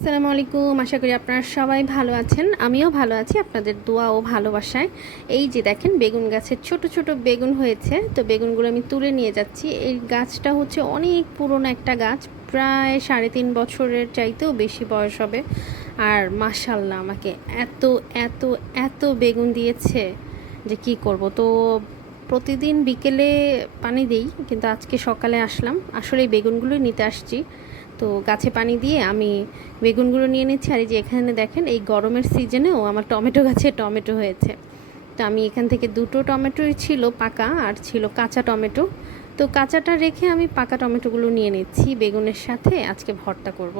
আসসালামু আলাইকুম। আশা করি আপনারা সবাই ভালো আছেন। আমিও ভালো আছি আপনাদের দোয়া ও ভালোবাসায়। এই যে দেখেন, বেগুন গাছের ছোট ছোট বেগুন হয়েছে। তো বেগুনগুলো আমি তুলে নিয়ে যাচ্ছি। এই গাছটা হচ্ছে অনেক পুরনো একটা গাছ। প্রায় সাড়ে তিন বছরের চাইতেও বেশি বয়স হবে। আর মাশাল্লাহ আমাকে এত এত এত বেগুন দিয়েছে যে কি করব। তো প্রতিদিন বিকেলে পানি দিই, কিন্তু আজকে সকালে আসলাম। আসলে বেগুনগুলোই নিতে আসছি। তো গাছে পানি দিয়ে আমি বেগুনগুলো নিয়ে নিচ্ছি। আর এই যে এখানে দেখেন, এই গরমের সিজনেও আমার টমেটো গাছে টমেটো হয়েছে। তো আমি এখান থেকে দুটো টমেটোই ছিল পাকা আর ছিল কাঁচা টমেটো। তো কাঁচাটা রেখে আমি পাকা টমেটোগুলো নিয়ে নিচ্ছি, বেগুনের সাথে আজকে ভর্তা করব।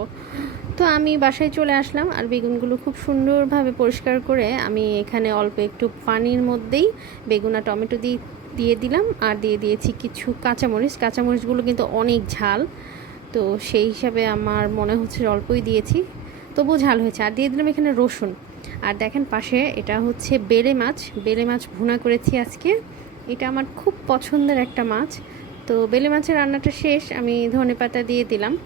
তো আমি বাসায় চলে আসলাম আর বেগুনগুলো খুব সুন্দরভাবে পরিষ্কার করে আমি এখানে অল্প একটু পানির মধ্যেই বেগুন আর টমেটো দিয়ে দিয়ে দিলাম। আর দিয়ে দিয়েছি কিছু কাঁচামরিচ। কাঁচামরিচগুলো কিন্তু অনেক ঝাল। তো সেই হিসাবে আমার মনে হচ্ছে অল্পই দিয়েছি। তবুও ঝাল হয়েছে। আর দিয়ে দিলাম এখানে রসুন। আর দেখেন পাশে এটা হচ্ছে বেলে মাছ। বেলে মাছ ভুনা করেছি আজকে। এটা আমার খুব পছন্দের একটা মাছ। তো বেলে মাছের রান্নাটা শেষ। আমি ধনে পাতা দিয়ে দিলাম।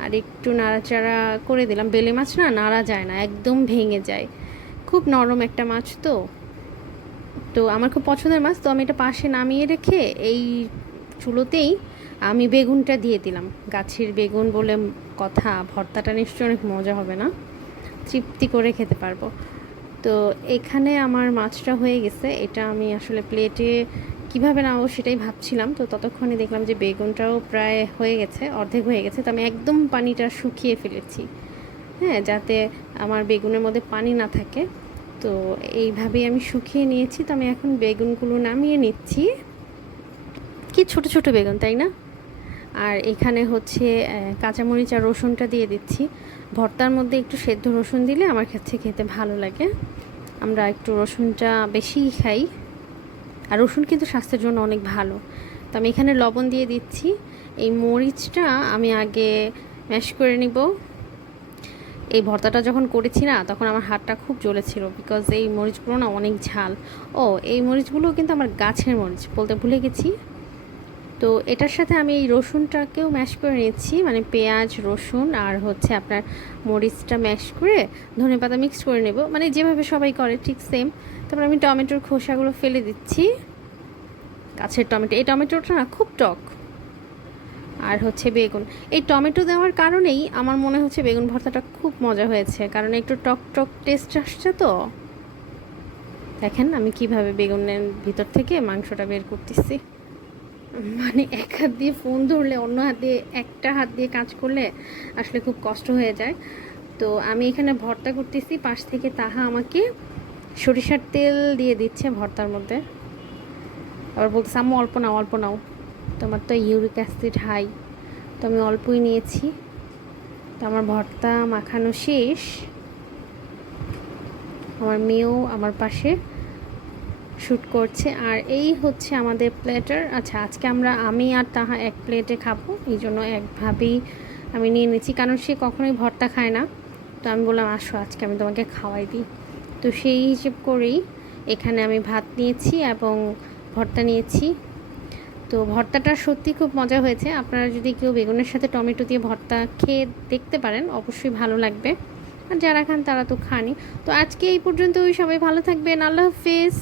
আর একটু নাড়াচাড়া করে দিলাম। বেলে মাছ না নাড়া যায় না, একদম ভেঙে যায়। খুব নরম একটা মাছ তো। তো আমার খুব পছন্দের মাছ। তো আমি এটা পাশে নামিয়ে রেখে এই চুলোতেই আমি বেগুনটা দিয়ে দিলাম। গাছের বেগুন বলে কথা, ভর্তাটা নিশ্চয়ই অনেক মজা হবে না? তৃপ্তি করে খেতে পারব। তো এখানে আমার মাছটা হয়ে গেছে। এটা আমি আসলে প্লেটে কীভাবে নামাবো সেটাই ভাবছিলাম। তো ততক্ষণে দেখলাম যে বেগুনটাও প্রায় হয়ে গেছে, অর্ধেক হয়ে গেছে। তো আমি একদম পানিটা শুকিয়ে ফেলেছি। হ্যাঁ যাতে আমার বেগুনের মধ্যে পানি না থাকে। তো এইভাবেই আমি শুকিয়ে নিয়েছি। তো আমি এখন বেগুনগুলো নামিয়ে নিচ্ছি। কি ছোট ছোট বেগুন, তাই না? আর এখানে হচ্ছে কাঁচামরিচ আর রসুনটা দিয়ে দিচ্ছি। ভর্তার মধ্যে একটু সেদ্ধ রসুন দিলে আমার কাছে খেতে ভালো লাগে। আমরা একটু রসুনটা বেশিই খাই। আর রসুন কিন্তু স্বাস্থ্যের জন্য অনেক ভালো। তো আমি এখানে লবণ দিয়ে দিচ্ছি। এই মরিচটা আমি আগে ম্যাশ করে নিব। এই ভর্তাটা যখন করেছি না, তখন আমার হাতটা খুব জ্বলেছিল বিকজ এই মরিচগুলো না অনেক ঝাল। ও, এই মরিচগুলো কিন্তু আমার গাছের মরিচ বলতে ভুলে গেছি। তো এটার সাথে আমি এই রসুনটাকেও ম্যাশ করে নিচ্ছি মানে পেঁয়াজ, রসুন আর হচ্ছে আপনার মরিচটা ম্যাশ করে ধনে পাতা মিক্স করে নেব। মানে যেভাবে সবাই করে, ঠিক সেম তারপর আমি টমেটোর খোসাগুলো ফেলে দিচ্ছি। গাছের টমেটো, এই টমেটোটা না খুব টক। আর হচ্ছে বেগুন। এই টমেটো দেওয়ার কারণেই আমার মনে হচ্ছে বেগুন ভর্তাটা খুব মজা হয়েছে। কারণ একটু টক টক টেস্ট আসছে তো। দেখেন আমি কীভাবে বেগুনের ভিতর থেকে মাংসটা বের করতেছি। মানে এক হাত দিয়ে ফোন ধরলে, অন্য হাত দিয়ে, একটা হাত দিয়ে কাজ করলে আসলে খুব কষ্ট হয়ে যায়। তো আমি এখানে ভর্তা করতেছি, পাশ থেকে তাহা আমাকে সরিষার তেল দিয়ে দিচ্ছে ভর্তার মধ্যে। আবার বলতেছে, আম্মু, অল্প নাও অল্প নাও। তোমার তো ইউরিক অ্যাসিড হাই, তো আমি অল্পই নিয়েছি। তো আমার ভর্তা মাখানো শেষ। আমার মেয়েও আমার পাশে শ্যুট করছে। আর এই হচ্ছে আমাদের প্লেটার আচ্ছা আজকে আমরা, আমি আর তাহা এক প্লেটে খাব। এই জন্য একভাবেই আমি নিয়ে নিচ্ছি, কারণ সে কখনোই ভর্তা খায় না। তো আমি বললাম, আসো, আজকে আমি তোমাকে খাওয়াই দিই। তো সেই হিসেব করেই এখানে আমি ভাত নিয়েছি এবং ভর্তা নিয়েছি। তো ভর্তাটা সত্যি খুব মজা হয়েছে। আপনারা যদি কেউ বেগুনের সাথে টমেটো দিয়ে ভর্তা খেয়ে দেখতে পারেন, অবশ্যই ভালো লাগবে। আর যারা খান তারা তো খানি তো আজকে এই পর্যন্ত সবাই ভালো থাকবেন। আল্লাহ হাফিজ।